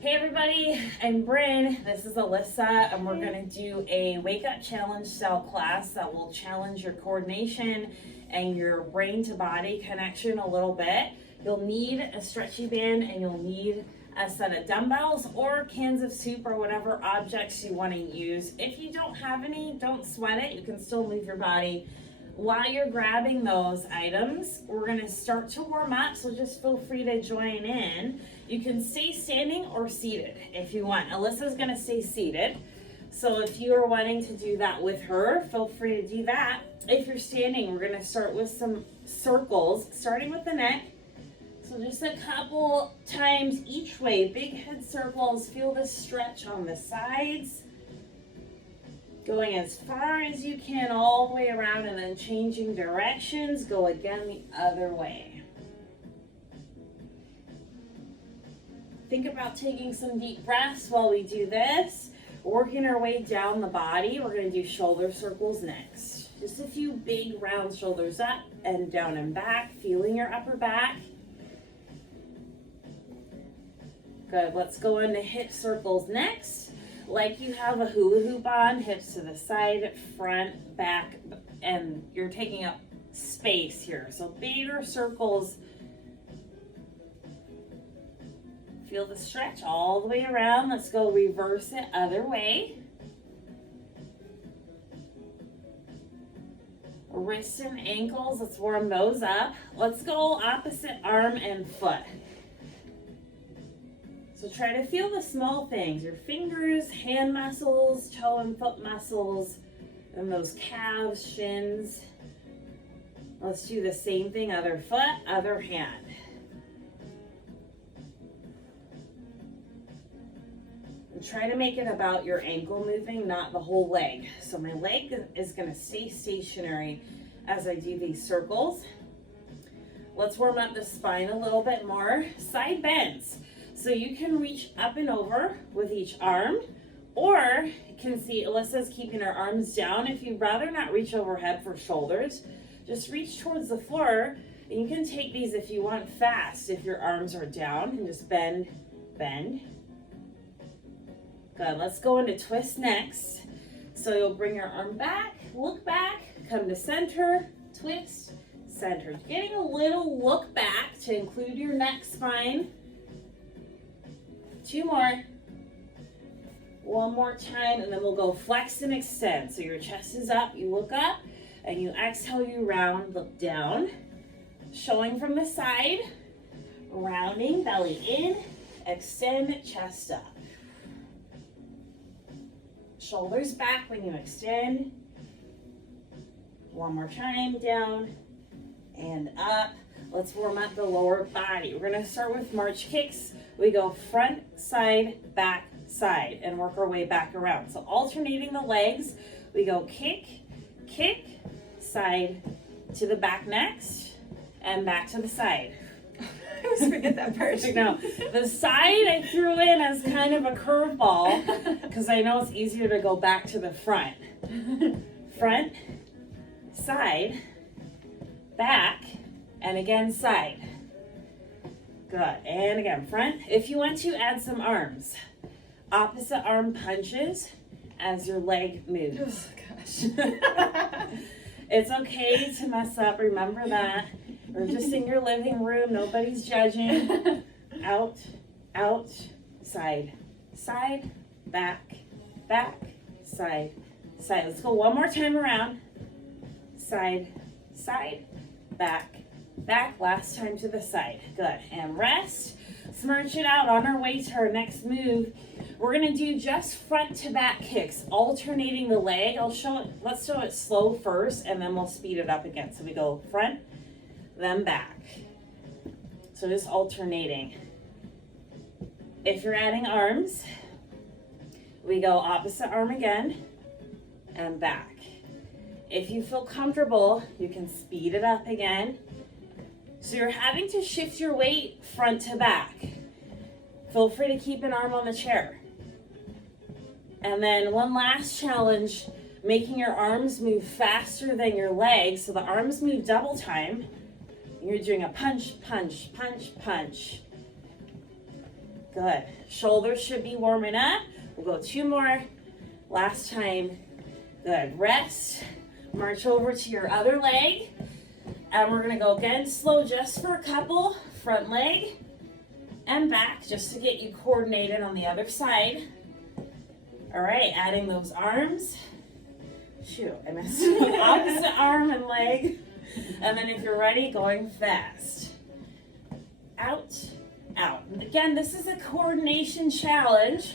Hey everybody, I'm Bryn. This is Alyssa, and we're gonna do a wake up challenge style class that will challenge your coordination and your brain to body connection a little bit. You'll need a stretchy band and you'll need a set of dumbbells or cans of soup or whatever objects you want to use. If you don't have any, don't sweat it. You can still move your body. While you're grabbing those items, we're going to start to warm up, so just feel free to join in. You can stay standing or seated if you want. Alyssa's going to stay seated, so if you are wanting to do that with her, feel free to do that. If you're standing, we're going to start with some circles, starting with the neck. So just a couple times each way, big head circles. Feel the stretch on the sides. Going as far as you can all the way around and then changing directions. Go again the other way. Think about taking some deep breaths while we do this. Working our way down the body. We're going to do shoulder circles next. Just a few big round shoulders up and down and back. Feeling your upper back. Good. Let's go into hip circles next. Like you have a hula hoop on, hips to the side, front, back, and you're taking up space here. So bigger circles. Feel the stretch all the way around. Let's go reverse it other way. Wrists and ankles, let's warm those up. Let's go opposite arm and foot. So try to feel the small things, your fingers, hand muscles, toe and foot muscles, and those calves, shins. Let's do the same thing, other foot, other hand. And try to make it about your ankle moving, not the whole leg. So my leg is gonna stay stationary as I do these circles. Let's warm up the spine a little bit more. Side bends. So you can reach up and over with each arm, or you can see Alyssa's keeping her arms down. If you'd rather not reach overhead for shoulders, just reach towards the floor, and you can take these if you want fast, if your arms are down, and just bend, bend. Good, let's go into twist next. So you'll bring your arm back, look back, come to center, twist, center. Getting a little look back to include your neck spine. Two more. One more time, and then we'll go flex and extend. So your chest is up, you look up, and you exhale, you round, look down. Showing from the side, rounding, belly in, extend, chest up. Shoulders back when you extend. One more time, down and up. Let's warm up the lower body. We're gonna start with march kicks. We go front, side, back, side, and work our way back around. So alternating the legs, we go kick, kick, side to the back next, and back to the side. I always forget that part. No, the side I threw in as kind of a curveball because I know it's easier to go back to the front. Front, side, back, and again side. Good, and again front. If you want to, add some arms. Opposite arm punches as your leg moves. Oh gosh. It's okay to mess up, remember that. We're just in your living room, nobody's judging. Out, out, side, side, back, back, side, side. Let's go one more time around. Side, side, back, back. Last time to the side. Good. And rest. Let's march it out on our way to our next move. We're going to do just front to back kicks, alternating the leg. Let's show it slow first, and then we'll speed it up again. So we go front, then back. So just alternating. If you're adding arms, we go opposite arm again and back. If you feel comfortable, you can speed it up again. So you're having to shift your weight front to back. Feel free to keep an arm on the chair. And then one last challenge, making your arms move faster than your legs. So the arms move double time. You're doing a punch, punch, punch, punch. Good. Shoulders should be warming up. We'll go 2 more. Last time. Good. Rest. March over to your other leg. And we're going to go again slow just for a couple. Front leg and back just to get you coordinated on the other side. All right, adding those arms. Shoot, I missed opposite arm and leg. And then if you're ready, going fast. Out, out. And again, this is a coordination challenge,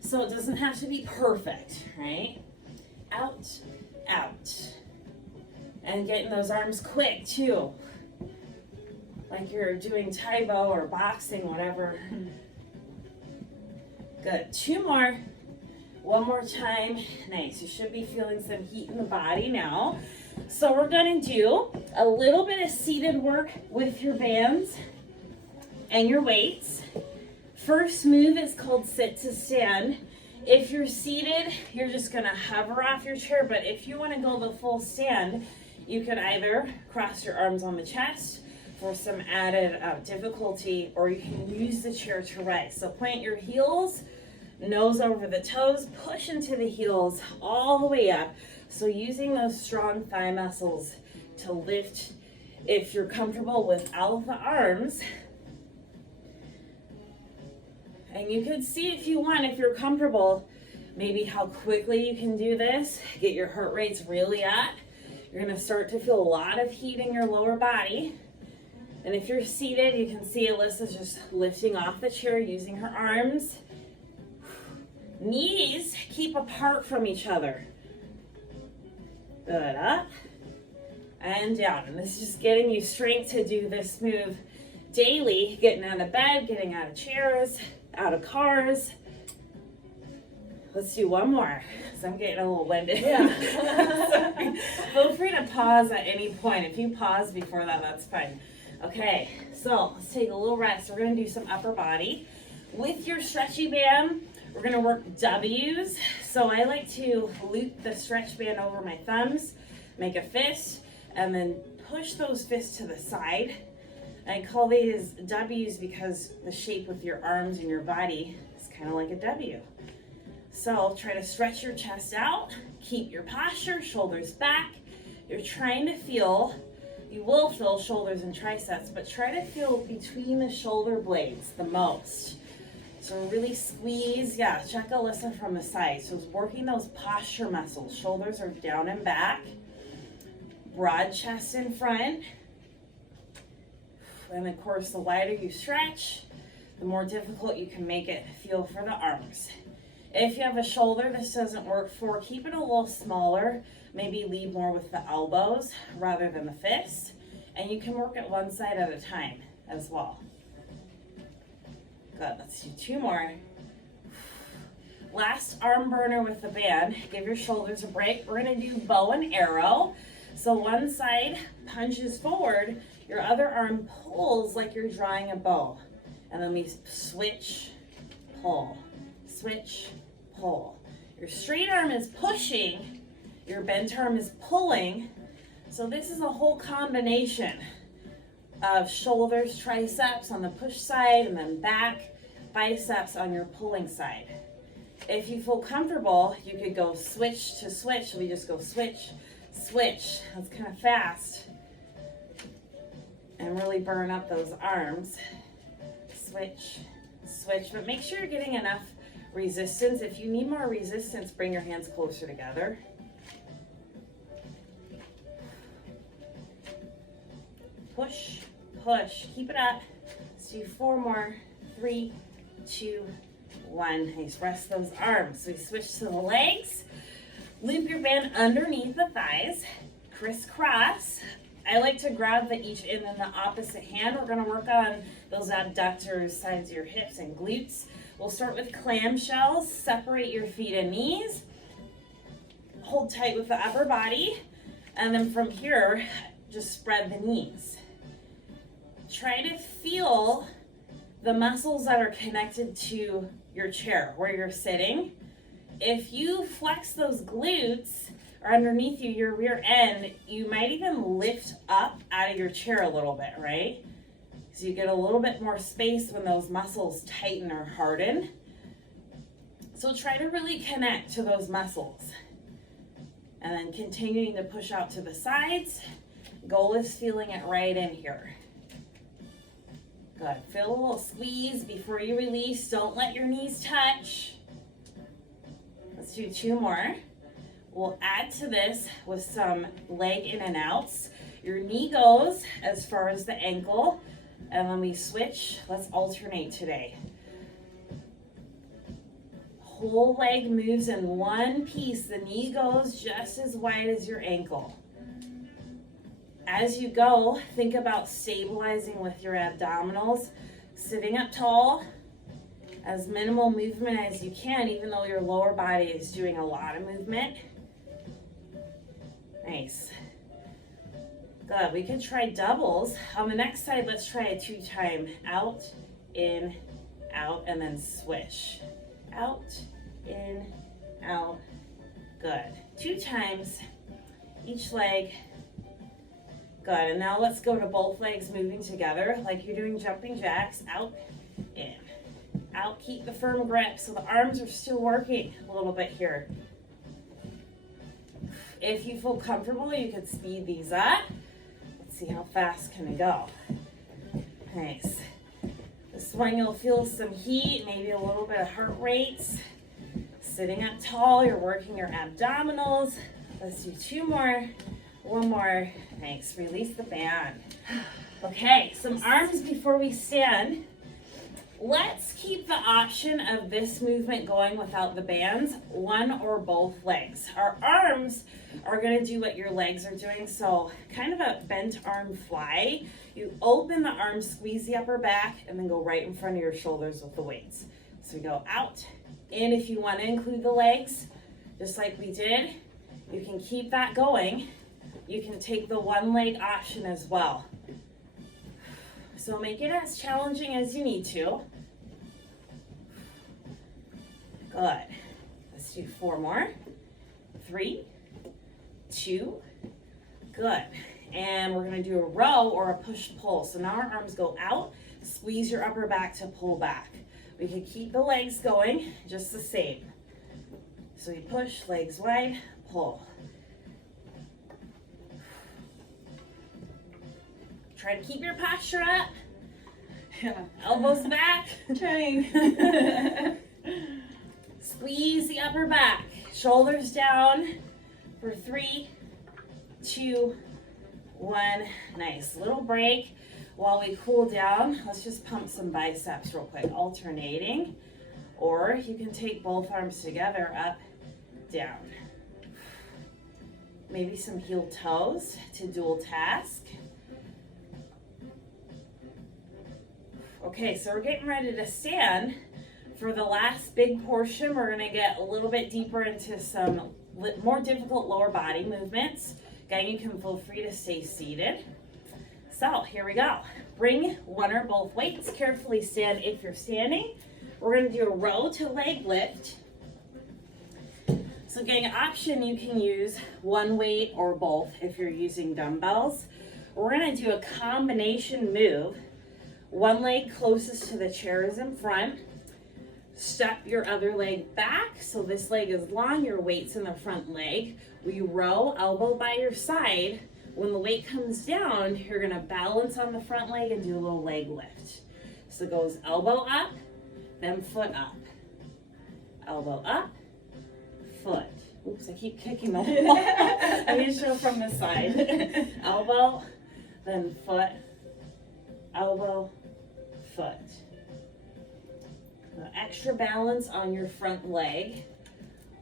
so it doesn't have to be perfect, right? Out, out. And getting those arms quick too. Like you're doing Taebo or boxing, whatever. Good. 2 more. 1 more time. Nice. You should be feeling some heat in the body now. So we're going to do a little bit of seated work with your bands and your weights. First move is called sit to stand. If you're seated, you're just going to hover off your chair. But if you want to go the full stand, you could either cross your arms on the chest for some added difficulty, or you can use the chair to rise. So plant your heels, nose over the toes, push into the heels all the way up. So using those strong thigh muscles to lift if you're comfortable without the arms. And you could see if you want, if you're comfortable, maybe how quickly you can do this. Get your heart rates really up. You're going to start to feel a lot of heat in your lower body. And if you're seated, you can see Alyssa's just lifting off the chair using her arms. Knees keep apart from each other. Good, up and down. And this is just getting you strength to do this move daily, getting out of bed, getting out of chairs, out of cars. Let's do 1 more, because I'm getting a little winded. Yeah. Sorry. Feel free to pause at any point. If you pause before that, that's fine. Okay, so let's take a little rest. We're going to do some upper body. With your stretchy band, we're going to work W's. So I like to loop the stretch band over my thumbs, make a fist, and then push those fists to the side. I call these W's because the shape with your arms and your body is kind of like a W. So try to stretch your chest out, keep your posture, shoulders back. You're trying to feel, you will feel shoulders and triceps, but try to feel between the shoulder blades the most. So really squeeze, check Alyssa from the side. So it's working those posture muscles. Shoulders are down and back. Broad chest in front. And of course, the wider you stretch, the more difficult you can make it feel for the arms. If you have a shoulder this doesn't work for, keep it a little smaller. Maybe lead more with the elbows rather than the fists. And you can work it one side at a time as well. Good, let's do 2 more. Last arm burner with the band. Give your shoulders a break. We're gonna do bow and arrow. So one side punches forward, your other arm pulls like you're drawing a bow. And then we switch, pull, switch, pull. Your straight arm is pushing, your bent arm is pulling. So this is a whole combination of shoulders, triceps on the push side, and then back, biceps on your pulling side. If you feel comfortable, you could go switch to switch. We just go switch, switch. That's kind of fast. And really burn up those arms. Switch, switch. But make sure you're getting enough resistance. If you need more resistance, bring your hands closer together. Push, push. Keep it up. Let's do 4 more. 3, 2, 1. Nice. Rest those arms. So we switch to the legs. Loop your band underneath the thighs. Crisscross. I like to grab each end in the opposite hand. We're going to work on those abductors, sides of your hips and glutes. We'll start with clamshells. Separate your feet and knees. Hold tight with the upper body. And then from here, just spread the knees. Try to feel the muscles that are connected to your chair, where you're sitting. If you flex those glutes or underneath you, your rear end, you might even lift up out of your chair a little bit, right? So you get a little bit more space when those muscles tighten or harden. So try to really connect to those muscles. And then continuing to push out to the sides. Goal is feeling it right in here. Good. Feel a little squeeze before you release. Don't let your knees touch. Let's do 2 more. We'll add to this with some leg in and outs. Your knee goes as far as the ankle. And when we switch, let's alternate today. Whole leg moves in one piece. The knee goes just as wide as your ankle. As you go, think about stabilizing with your abdominals, sitting up tall, as minimal movement as you can, even though your lower body is doing a lot of movement. Nice. Good. We could try doubles. On the next side, let's try a 2-time out, in, out, and then swish. Out, in, out. Good. 2 times each leg. Good. And now let's go to both legs moving together like you're doing jumping jacks. Out, in, out. Keep the firm grip so the arms are still working a little bit here. If you feel comfortable, you could speed these up. Let's see how fast can it go. Nice. This one you'll feel some heat, maybe a little bit of heart rates. Sitting up tall, you're working your abdominals. Let's do 2 more. 1 more. Nice. Release the band. Okay, some arms before we stand. Let's keep the option of this movement going without the bands, 1 or both legs. Our arms are going to do what your legs are doing, so kind of a bent arm fly. You open the arms, squeeze the upper back, and then go right in front of your shoulders with the weights. So we go out, in if you want to include the legs, just like we did. You can keep that going. You can take the 1 leg option as well. So make it as challenging as you need to. Good. Let's do 4 more. 3, 2, good. And we're gonna do a row or a push-pull. So now our arms go out, squeeze your upper back to pull back. We can keep the legs going just the same. So we push, legs wide, pull. Try to keep your posture up. Yeah. Elbows back. Trying. Squeeze the upper back. Shoulders down for 3, 2, 1. Nice. Little break. While we cool down, let's just pump some biceps real quick. Alternating. Or you can take both arms together, up, down. Maybe some heel toes to dual task. Okay, so we're getting ready to stand. For the last big portion, we're gonna get a little bit deeper into some more difficult lower body movements. Again, you can feel free to stay seated. So here we go. Bring 1 or both weights. Carefully stand if you're standing. We're gonna do a row to leg lift. So getting an option, you can use 1 weight or both if you're using dumbbells. We're gonna do a combination move. 1 leg closest to the chair is in front. Step your other leg back, so this leg is long, your weight's in the front leg. We row, elbow by your side. When the weight comes down, you're gonna balance on the front leg and do a little leg lift. So it goes elbow up, then foot up. Elbow up, foot. Oops, I keep kicking the wall. Let me show from the side. Elbow, then foot, elbow, foot. Now, extra balance on your front leg.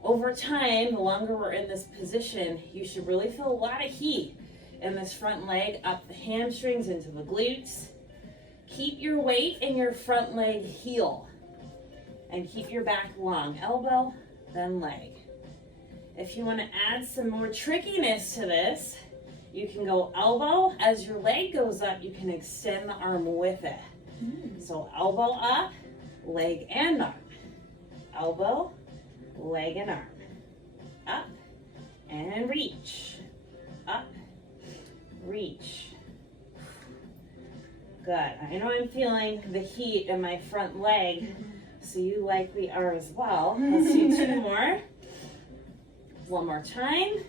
Over time, the longer we're in this position, you should really feel a lot of heat in this front leg, up the hamstrings into the glutes. Keep your weight in your front leg heel and keep your back long. Elbow, then leg. If you want to add some more trickiness to this, you can go elbow. As your leg goes up, you can extend the arm with it. So elbow up, leg and arm. Elbow, leg and arm. Up and reach. Up, reach. Good. I know I'm feeling the heat in my front leg, so you likely are as well. Let's do 2 more. One more time.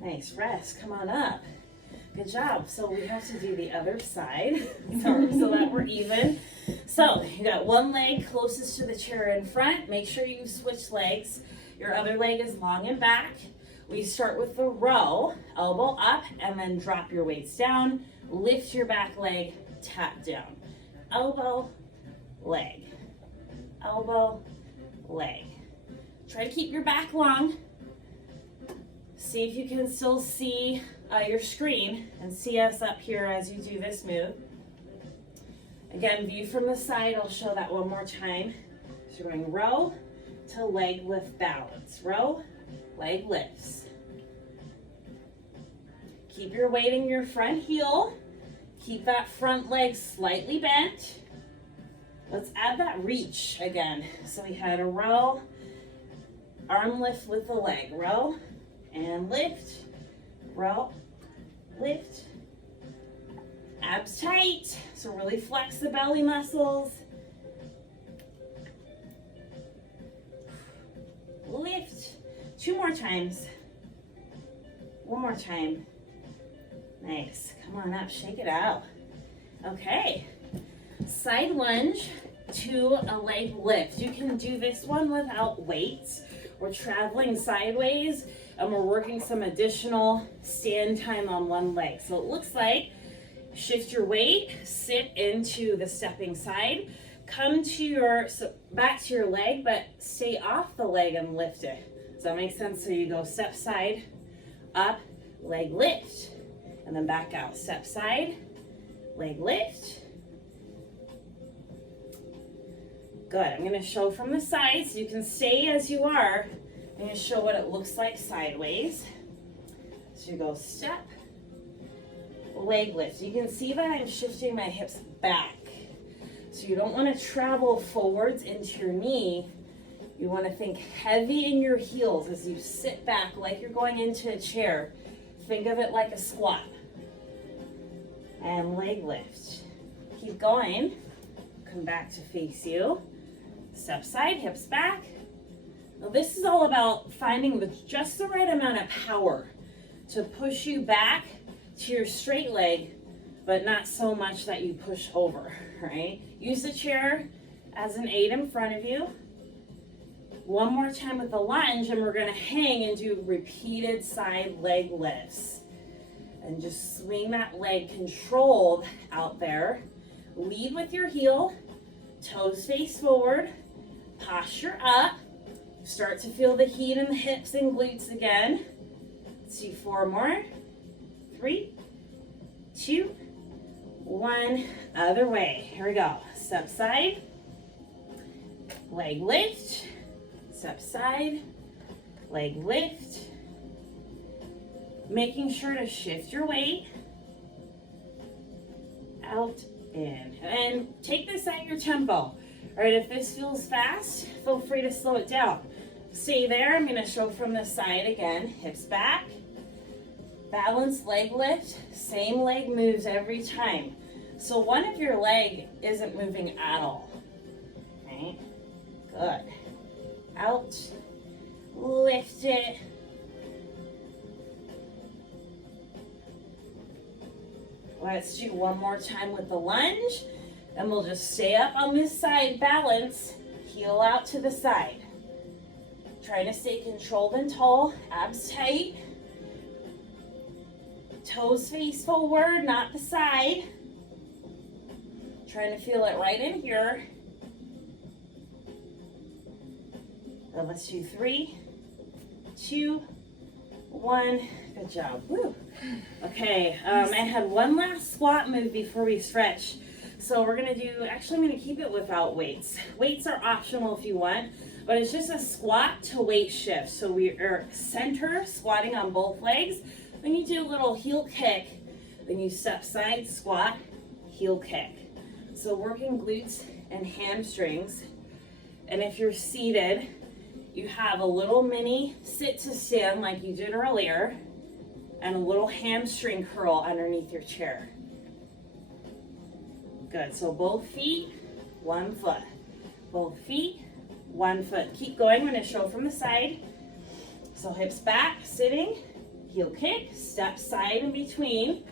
Nice rest. Come on up. Good job. So we have to do the other side so that we're even. So you got one leg closest to the chair in front. Make sure you switch legs. Your other leg is long and back. We start with the row, elbow up, and then drop your weights down. Lift your back leg, tap down. Elbow, leg. Elbow, leg. Try to keep your back long. See if you can still see your screen and see us up here as you do this move. Again, view from the side. I'll show that one more time. So you're going row to leg lift balance. Row, leg lifts. Keep your weight in your front heel. Keep that front leg slightly bent. Let's add that reach again. So we had a row, arm lift with the leg. Row and lift, row, lift. Abs tight, so really flex the belly muscles. Lift. 2 more times. 1 more time. Nice. Come on up, shake it out. Okay. Side lunge to a leg lift. You can do this one without weights. We're traveling sideways and we're working some additional stand time on one leg. So it looks like shift your weight, sit into the stepping side, come to your back to your leg, but stay off the leg and lift it. Does that make sense? So you go step side, up, leg lift, and then back out. Step side, leg lift. Good. I'm going to show from the side so you can stay as you are. I'm going to show what it looks like sideways. So you go step, leg lift. You can see that I'm shifting my hips back. So you don't want to travel forwards into your knee. You want to think heavy in your heels as you sit back like you're going into a chair. Think of it like a squat. And leg lift. Keep going. Come back to face you. Step side, hips back. Now this is all about finding just the right amount of power to push you back to your straight leg, but not so much that you push over, right? Use the chair as an aid in front of you. One more time with the lunge, and we're gonna hang and do repeated side leg lifts. And just swing that leg controlled out there. Lead with your heel, toes face forward, posture up. Start to feel the heat in the hips and glutes again. Let's do 4 more. 3, 2, 1. Other way. Here we go. Step side, leg lift, step side, leg lift. Making sure to shift your weight out, in, and take this at your tempo. All right, if this feels fast, feel free to slow it down. Stay there. I'm going to show from the side again. Hips back, balanced leg lift. Same leg moves every time. So one of your leg isn't moving at all. Right? Good. Out, lift it. Let's do one more time with the lunge, and we'll just stay up on this side, balance, heel out to the side. Trying to stay controlled and tall, abs tight. Toes face forward, not the side. Trying to feel it right in here. And let's do 3, 2, 1. Good job. Woo. Okay, I had one last squat move before we stretch. So we're gonna do, actually I'm gonna keep it without weights. Weights are optional if you want, but it's just a squat to weight shift. So we are center, squatting on both legs. Then you do a little heel kick. Then you step side, squat, heel kick. So working glutes and hamstrings. And if you're seated, you have a little mini sit to stand like you did earlier, and a little hamstring curl underneath your chair. Good, so both feet, 1 foot. Both feet, 1 foot. Keep going. I'm going to show from the side. So hips back, sitting, heel kick, step side in between.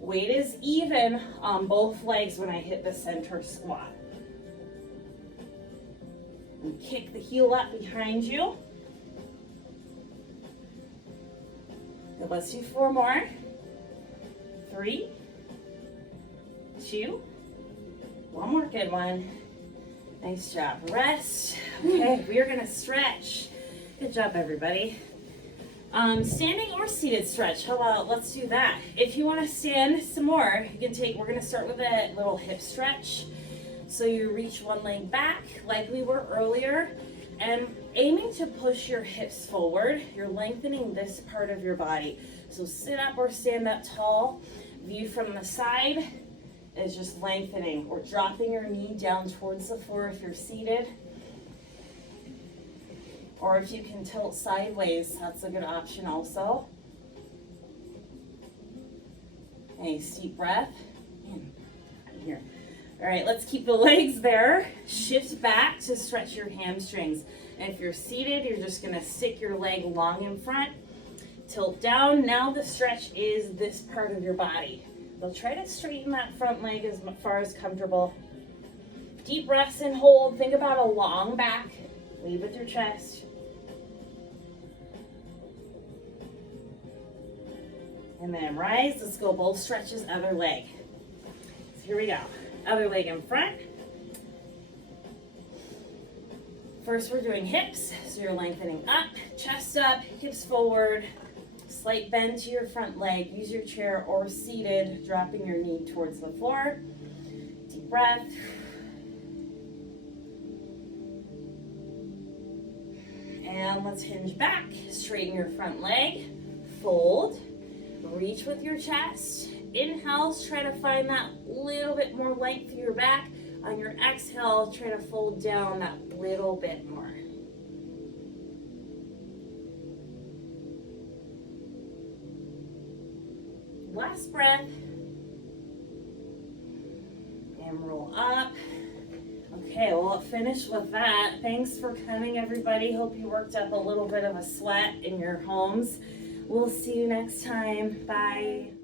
Weight is even on both legs when I hit the center squat. And kick the heel up behind you. Good, let's do 4 more. 3, 2, 1 more good one. Nice job. Rest. Okay, we are gonna stretch. Good job, everybody. Standing or seated stretch. How about let's do that. If you want to stand some more, you can take. We're gonna start with a little hip stretch. So you reach one leg back, like we were earlier, and aiming to push your hips forward. You're lengthening this part of your body. So sit up or stand up tall. View from the side is just lengthening or dropping your knee down towards the floor if you're seated. Or if you can tilt sideways, that's a good option also. Nice deep breath. Here. All right, let's keep the legs there. Shift back to stretch your hamstrings. And if you're seated, you're just gonna stick your leg long in front, tilt down. Now the stretch is this part of your body. So try to straighten that front leg as far as comfortable. Deep breaths and hold. Think about a long back. Lead with your chest. And then rise. Let's go both stretches, other leg. So here we go. Other leg in front. First we're doing hips. So you're lengthening up, chest up, hips forward. Slight bend to your front leg. Use your chair or seated, dropping your knee towards the floor. Deep breath. And let's hinge back. Straighten your front leg. Fold. Reach with your chest. Inhales, try to find that little bit more length through your back. On your exhale, try to fold down that little bit more. Last breath. And roll up. Okay, well, finish with that. Thanks for coming, everybody. Hope you worked up a little bit of a sweat in your homes. We'll see you next time. Bye.